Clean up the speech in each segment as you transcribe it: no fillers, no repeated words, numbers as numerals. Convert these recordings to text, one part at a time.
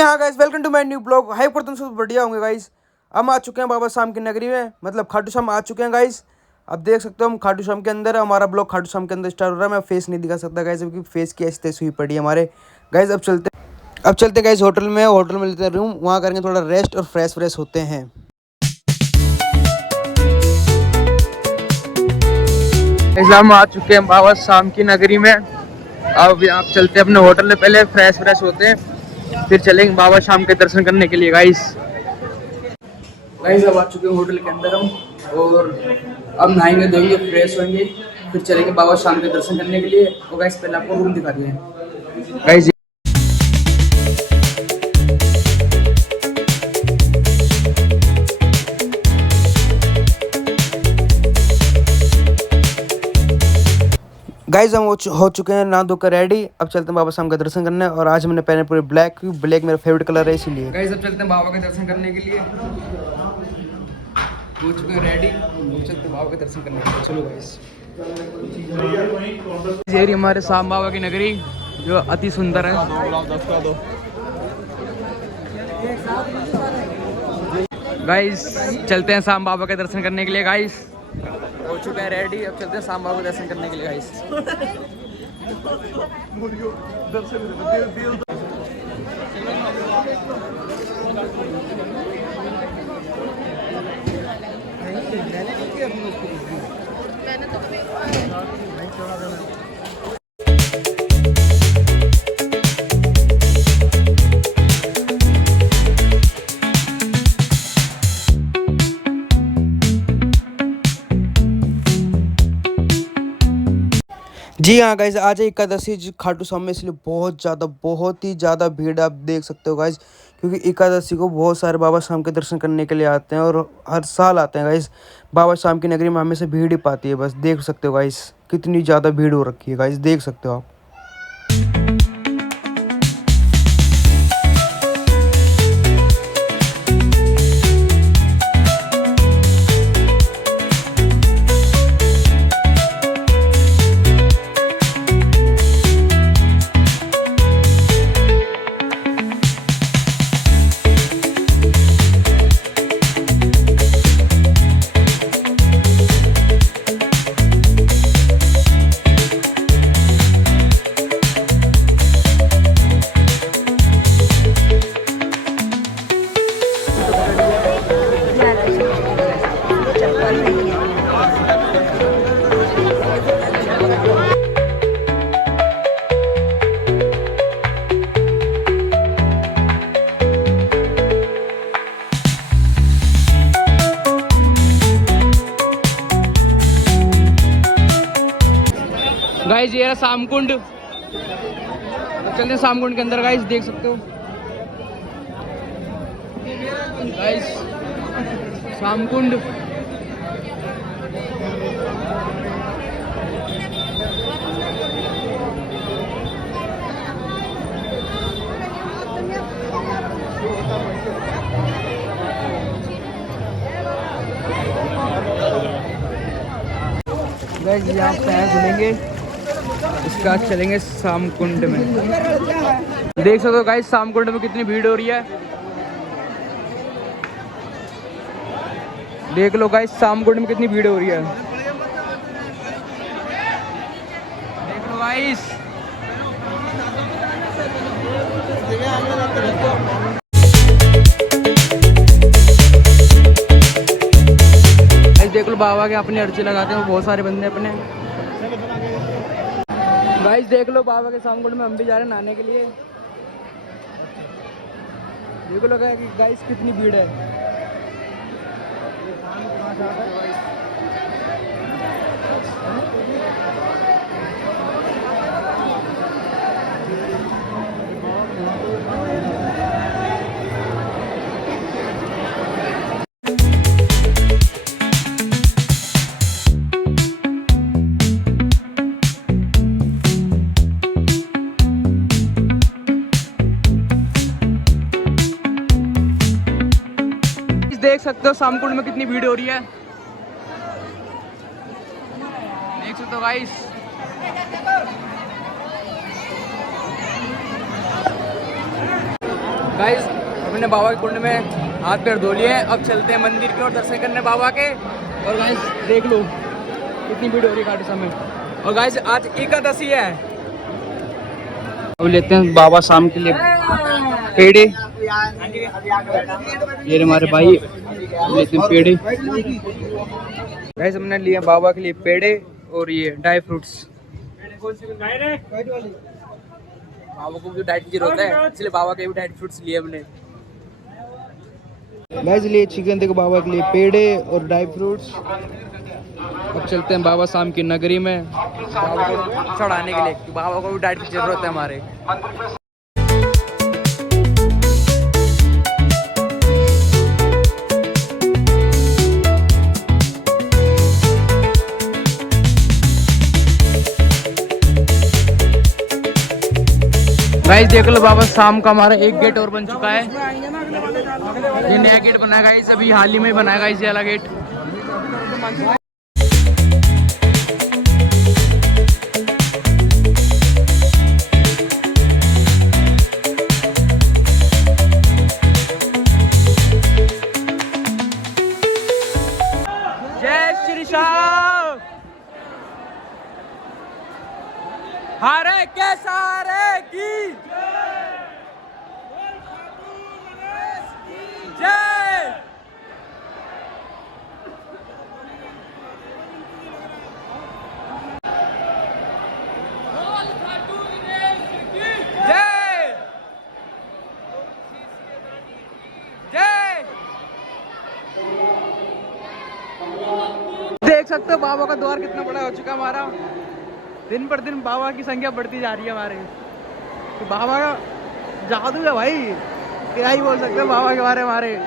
हाँ guys, welcome to my new blog. Hi पर तुम सब बढ़िया होंगे गाइस। हम आ चुके हैं बाबा शाम की नगरी में, मतलब खाटू श्याम आ चुके हैं गाइस। अब देख सकते हो हम खाटू श्याम के अंदर, हमारा ब्लॉग खाटू श्याम के अंदर स्टार्ट हो रहा है। मैं फेस नहीं दिखा सकता गाइस क्योंकि फेस की ऐसी तैसी हुई पड़ी है हमारे गाइस। अब चलते गाइस होटल में लेते हैं रूम, वहाँ करेंगे थोड़ा रेस्ट और फ्रेश होते हैं। हम आ चुके हैं बाबा शाम की नगरी में। अब यहाँ चलते हैं अपने होटल में, पहले फ्रेश होते हैं, फिर चलेंगे बाबा शाम के दर्शन करने के लिए गाइस। अब आ चुके हैं होटल के अंदर हम, और अब नहाएंगे धोएंगे फ्रेश होंगे, फिर चलेंगे बाबा शाम के दर्शन करने के लिए। और गाइस पहले आपको रूम दिखा दिए गाइस। गाइज हम हो चुके हैं नहा धोकर रेडी। अब चलते हैं बाबा शाम का दर्शन करने, और आज हमने पहने पूरे ब्लैक मेरा फेवरेट कलर है इसीलिए। गाइज अब चलते हैं बाबा के दर्शन करने के लिए, हो चुके हैं रेडी, चलते हैं बाबा के दर्शन करने के लिए। चलो गाइज, ये हमारे शाम बाबा की नगरी जो अति सुंदर है। गाइज चलते हैं शाम बाबा के दर्शन करने के लिए। गाइज हो चुका है रेडी, अब चलते हैं शाम बाबा को दर्शन करने के लिए गाइस। जी हाँ गाइज, आज है एकादशी खाटू श्याम में, इसलिए बहुत ही ज़्यादा भीड़ आप देख सकते हो गाइज। क्योंकि एकादशी को बहुत सारे बाबा शाम के दर्शन करने के लिए आते हैं, और हर साल आते हैं गाइज। बाबा शाम की नगरी में हमेशा भीड़ ही पाती है, बस देख सकते हो गाइज कितनी ज़्यादा भीड़ हो रखी है गाइज, देख सकते हो आप। गाइस ये रहा शामकुंड, चलते हैं शामकुंड के अंदर गाइस, देख सकते हो गाइस शामकुंड। गाइस यहाँ पैर धुलेंगे, इसके बाद चलेंगे शामकुंड में। देख सकते हो गाइस शामकुंड में कितनी भीड़ हो रही है, देख लो गाइस शामकुंड में कितनी भीड़ हो रही है, देख लो गाइस। देख लो बाबा के अपने अर्जी लगाते हैं बहुत सारे बंदे अपने। गाइस देख लो बाबा के शामकुंड में हम भी जा रहे हैं नहाने के लिए। देख लो गाइस कितनी भीड़ है। देख सकते हो शामकुंड में कितनी भीड़ हो रही है, देख सकते हो गाइस। गाइस अपने बाबा के कुंड में हाथ पैर धो लिए, अब चलते हैं मंदिर की ओर दर्शन करने बाबा के। और गाइस देख लो कितनी भीड़ हो रही है खाटू श्याम में। और गाइस आज एकादशी है। अब लेते हैं बाबा शाम के लिए पेड़े, ये हमारे भाई लेते हैं पेड़े। गाइस हमने लिया बाबा के लिए पेड़े और ये ड्राई फ्रूट्स। बाबा को भी डाइट की जरूरत है, इसलिए बाबा के भी ड्राई फ्रूट्स लिए हमने। गाइस लिए चिकन देखो, बाबा के लिए पेड़े और ड्राई फ्रूट्स। अब चलते हैं बाबा शाम की नगरी में बाबा को चढ़ाने के लिए, बाबा को भी डाइट की जरूरत है हमारे। गाइस देख लो बाबा शाम का हमारा एक गेट और बन चुका है। ये नया गेट बनाया गाइस, अभी हाल ही में बनाया गाइस ये वाला गेट। जय श्री श्याम, हरे के सारे की जय। देख सकते हो बाबा का द्वार कितना बड़ा हो चुका हमारा। दिन पर दिन बाबा की संख्या बढ़ती जा रही है हमारे। तो बाबा का जादू है भाई, क्या ही बोल सकते हो बाबा के बारे में हमारे।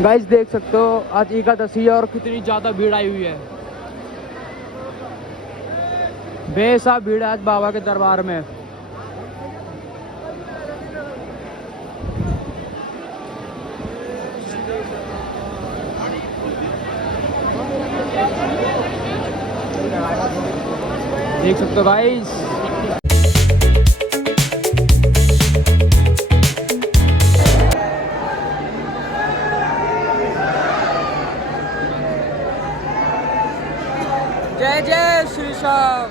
गाइस देख सकते हो आज एकादशी है और कितनी ज्यादा भीड़ आई हुई है। बेसा भीड़ है आज बाबा के दरबार में। देख सकते हो गाइस। जय जय श्री श्याम।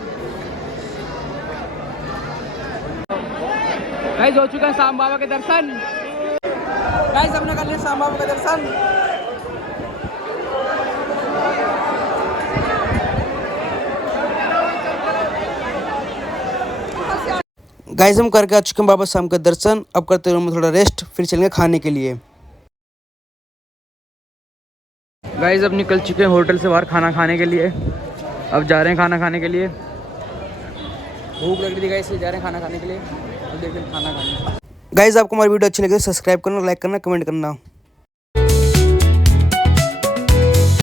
गाइस हो चुका है श्याम बाबा के दर्शन। गाइस हमने कर लिया श्याम बाबा का दर्शन। गाइस हम करके आ चुके हैं बाबा शाम का दर्शन। अब करते हैं थोड़ा रेस्ट, फिर चलेंगे खाने के लिए। गाइस अब निकल चुके हैं होटल से बाहर खाना खाने के लिए। अब जा रहे हैं खाना खाने के लिए। भूख लग रही थी गाइस, इसलिए जा रहे हैं खाना खाने के लिए। अब देखते हैं खाना खाने। गाइस आपको हमारी वीडियो अच्छी लगी तो सब्सक्राइब करना, लाइक करना, कमेंट करना।